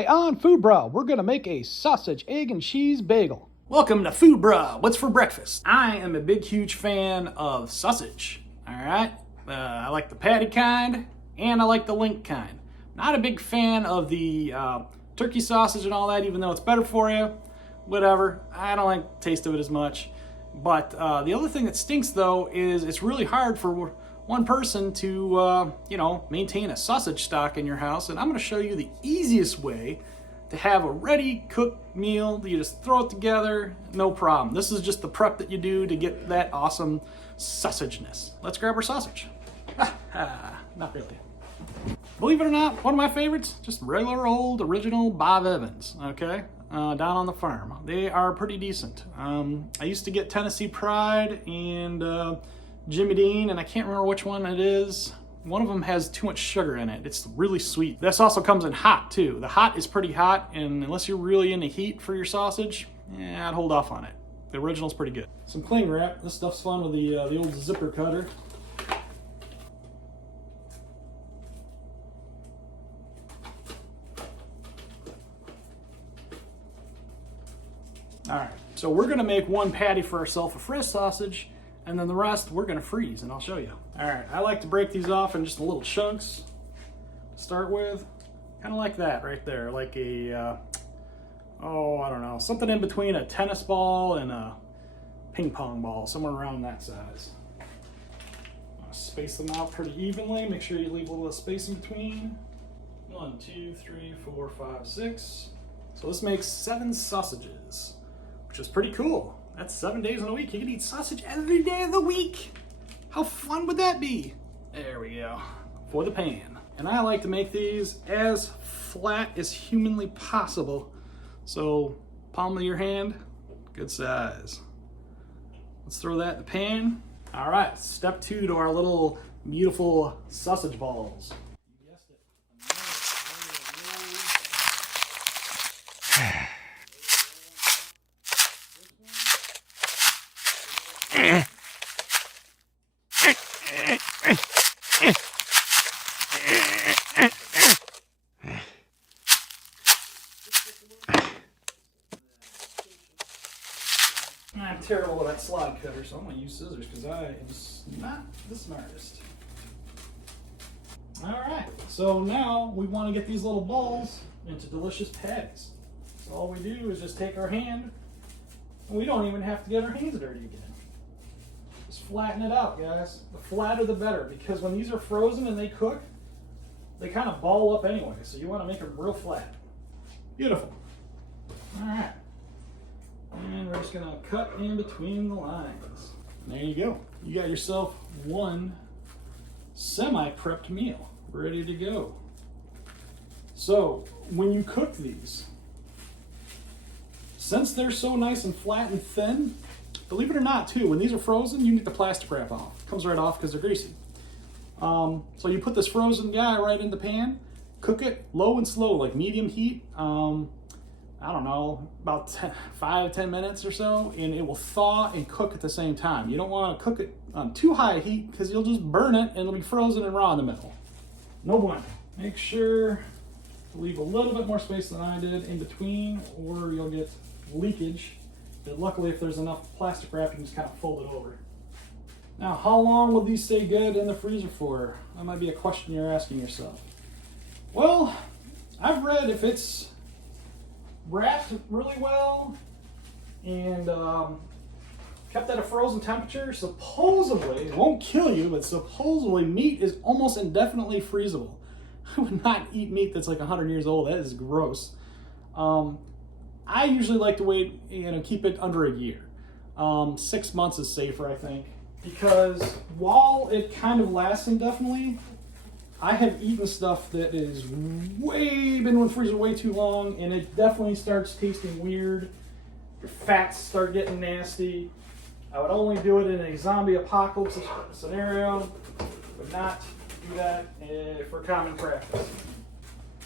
Today on Food Bra, we're gonna make a sausage, egg, and cheese bagel. Welcome to Food Bra. What's for breakfast? I am a big, huge fan of sausage. All right, I like the patty kind, and I like the link kind. Not a big fan of the turkey sausage and all that, even though it's better for you. Whatever. I don't like the taste of it as much. But the other thing that stinks though is it's really hard for one person to maintain a sausage stock in your house, and I'm going to show you the easiest way to have a ready cooked meal. You just throw it together, no problem. This is just the prep that you do to get that awesome sausageness. Let's grab our sausage. Not really. Believe it or not, one of my favorites, just regular old original Bob Evans, okay? Down on the farm. They are pretty decent. I used to get Tennessee Pride and Jimmy Dean, and I can't remember which one it is. One of them has too much sugar in it. It's really sweet. This also comes in hot too. The hot is pretty hot, and unless you're really into heat for your sausage, I'd hold off on it. The original's pretty good. Some cling wrap. This stuff's fun with the old zipper cutter. All right, so we're gonna make one patty for ourselves, a fresh sausage, and then the rest we're gonna freeze, and I'll show you. All right, I like to break these off in just little chunks to start with. Kind of like that right there, like a, I don't know, something in between a tennis ball and a ping pong ball, somewhere around that size. Space them out pretty evenly. Make sure you leave a little space in between. 1, 2, 3, 4, 5, 6. So this makes 7 sausages, which is pretty cool. That's 7 days in a week. You can eat sausage every day of the week. How fun would that be? There we go, for the pan. And I like to make these as flat as humanly possible. So palm of your hand, good size. Let's throw that in the pan. All right, step 2 to our little beautiful sausage balls. You guessed it. I'm terrible with that slide cutter, so I'm going to use scissors because I am not the smartest. All right, so now we want to get these little balls into delicious patties. So all we do is just take our hand, and we don't even have to get our hands dirty again. Just flatten it out, guys. The flatter the better, because when these are frozen and they cook, they kind of ball up anyway, so you want to make them real flat. Beautiful. All right. And we're just gonna cut in between the lines. And there you go. You got yourself one semi-prepped meal ready to go. So when you cook these, since they're so nice and flat and thin, believe it or not too, when these are frozen, you need the plastic wrap off. It comes right off because they're greasy. So you put this frozen guy right in the pan, cook it low and slow, like medium heat. I don't know, about 5-10 minutes or so, and it will thaw and cook at the same time. You don't want to cook it on too high heat because you'll just burn it and it'll be frozen and raw in the middle. No bueno. Make sure to leave a little bit more space than I did in between, or you'll get leakage. But luckily, if there's enough plastic wrap, you can just kind of fold it over. Now, how long will these stay good in the freezer for? That might be a question you're asking yourself. Well, I've read if it's wrapped really well and kept at a frozen temperature, supposedly, it won't kill you, but supposedly meat is almost indefinitely freezable. I would not eat meat that's like 100 years old. That is gross. I usually like to wait, keep it under a year. 6 months is safer, I think, because while it kind of lasts indefinitely, I have eaten stuff that is been in the freezer way too long, and it definitely starts tasting weird. Your fats start getting nasty. I would only do it in a zombie apocalypse scenario, but not do that for common practice.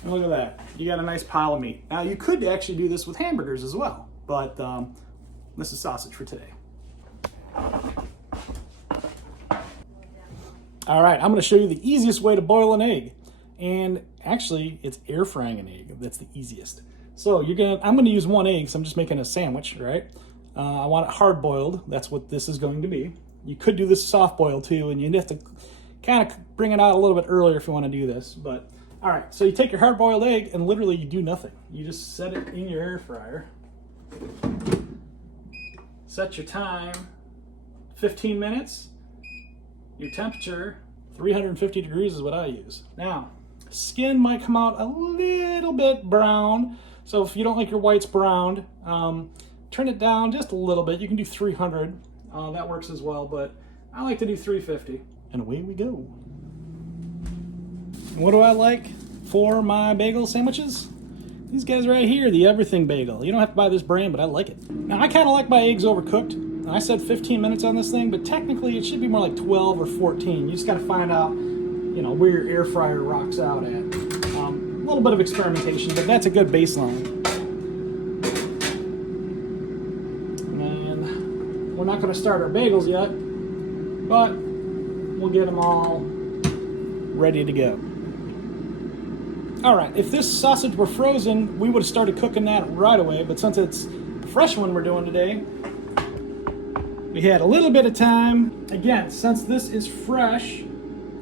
And look at that. You got a nice pile of meat. Now, you could actually do this with hamburgers as well, but this is sausage for today. All right, I'm going to show you the easiest way to boil an egg. And Actually, it's air frying an egg. That's the easiest. So I'm gonna use 1 egg, so I'm just making a sandwich, right? I want it hard boiled. That's what this is going to be. You could do this soft boiled too, and you'd have to kind of bring it out a little bit earlier if you want to do this. But all right, so you take your hard boiled egg and literally you do nothing. You just set it in your air fryer. Set your time 15 minutes. Your temperature 350 degrees is what I use. Now, skin might come out a little bit brown. So if you don't like your whites browned, turn it down just a little bit. You can do 300. That works as well, but I like to do 350. And away we go. What do I like for my bagel sandwiches? These guys right here, the everything bagel. You don't have to buy this brand, but I like it. Now, I kind of like my eggs overcooked. I said 15 minutes on this thing, but technically it should be more like 12 or 14. You just got to find out, where your air fryer rocks out at. A little bit of experimentation, but that's a good baseline. And we're not going to start our bagels yet, but we'll get them all ready to go. All right, if this sausage were frozen, we would have started cooking that right away, but since it's a fresh one we're doing today, we had a little bit of time. Again, since this is fresh,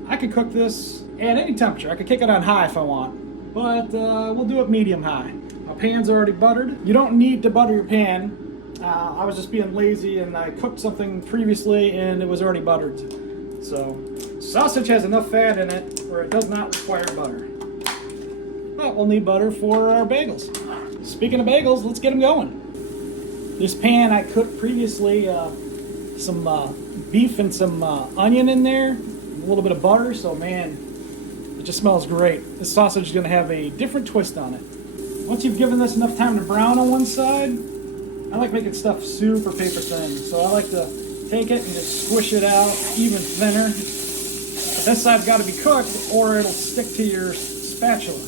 I could cook this at any temperature. I could kick it on high if I want, but we'll do it medium high. My pan's already buttered. You don't need to butter your pan. I was just being lazy and I cooked something previously and it was already buttered. So, sausage has enough fat in it where it does not require butter. But we'll need butter for our bagels. Speaking of bagels, let's get them going. This pan I cooked previously, some beef and some onion in there, a little bit of butter, so man, it just smells great. This sausage is gonna have a different twist on it. Once you've given this enough time to brown on one side, I like making stuff super paper thin, so I like to take it and just squish it out even thinner. But this side's got to be cooked or it'll stick to your spatula.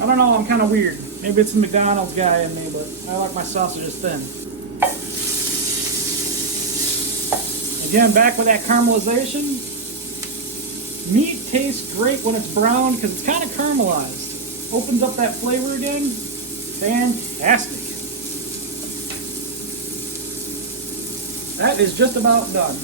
I don't know, I'm kind of weird. Maybe it's the McDonald's guy in me, but I like my sausages thin. Again, back with that caramelization. Meat tastes great when it's brown because it's kind of caramelized. Opens up that flavor again. Fantastic. That is just about done.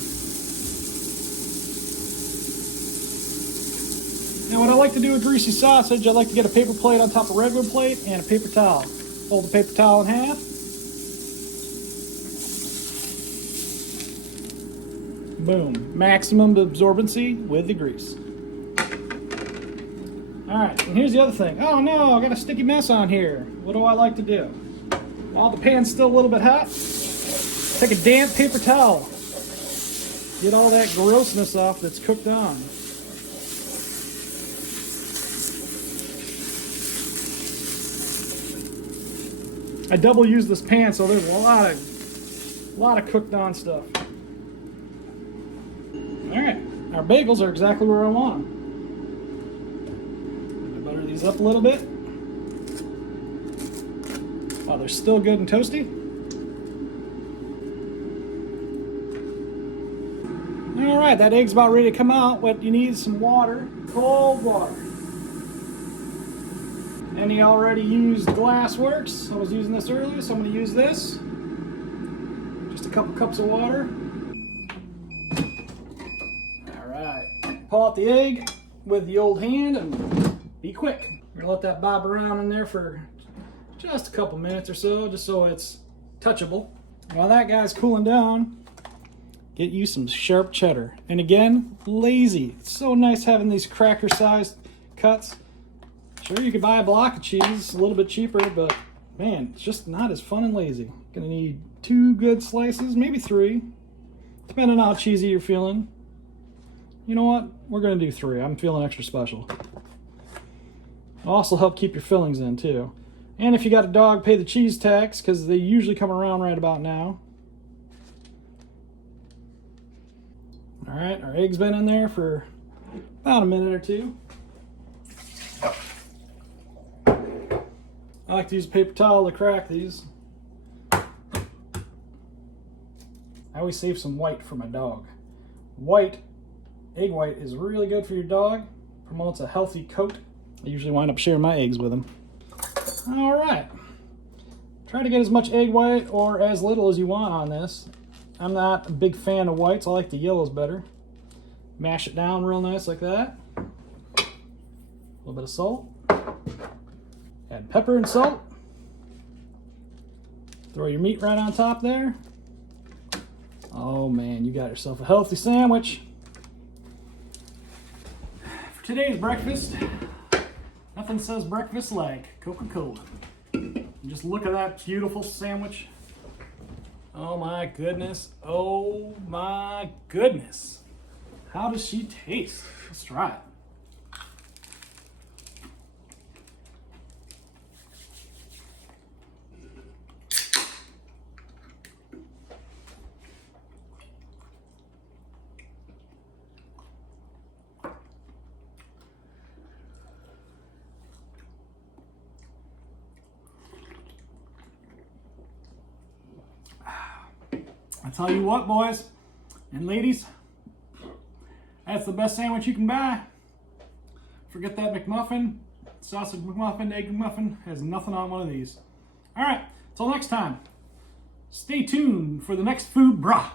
Now what I like to do with greasy sausage, I like to get a paper plate on top of a regular plate and a paper towel. Fold the paper towel in half. Boom. Maximum absorbency with the grease. Alright, and here's the other thing. Oh no, I got a sticky mess on here. What do I like to do? While the pan's still a little bit hot, take a damp paper towel. Get all that grossness off that's cooked on. I double use this pan, so there's a lot of cooked on stuff. Alright, our bagels are exactly where I want them. Butter these up a little bit while they're still good and toasty. Alright, that egg's about ready to come out. What you need is some water, cold water. Any already used glass works. I was using this earlier, so I'm going to use this. Just a couple cups of water. Alright, pull out the egg with the old hand and be quick. We're going to let that bob around in there for just a couple minutes or so, just so it's touchable. While that guy's cooling down, get you some sharp cheddar. And again, lazy. It's so nice having these cracker-sized cuts. Sure, you could buy a block of cheese, a little bit cheaper, but man, it's just not as fun and lazy. Gonna need 2 good slices, maybe 3, depending on how cheesy you're feeling. You know what? We're gonna do 3. I'm feeling extra special. It'll also help keep your fillings in too. And if you got a dog, pay the cheese tax, because they usually come around right about now. All right, our egg's been in there for about a minute or 2. I like to use a paper towel to crack these. I always save some white for my dog. White Egg white is really good for your dog. Promotes a healthy coat. I usually wind up sharing my eggs with him. All right. Try to get as much egg white or as little as you want on this. I'm not a big fan of whites. I like the yellows better. Mash it down real nice like that. A little bit of salt. Add pepper and salt. Throw your meat right on top there. Oh man, you got yourself a healthy sandwich. For today's breakfast, nothing says breakfast like Coca-Cola. Just look at that beautiful sandwich. Oh my goodness. Oh my goodness. How does she taste? Let's try it. I tell you what, boys and ladies, that's the best sandwich you can buy. Forget that McMuffin, sausage McMuffin, egg McMuffin, has nothing on one of these. All right, till next time, stay tuned for the next food brah.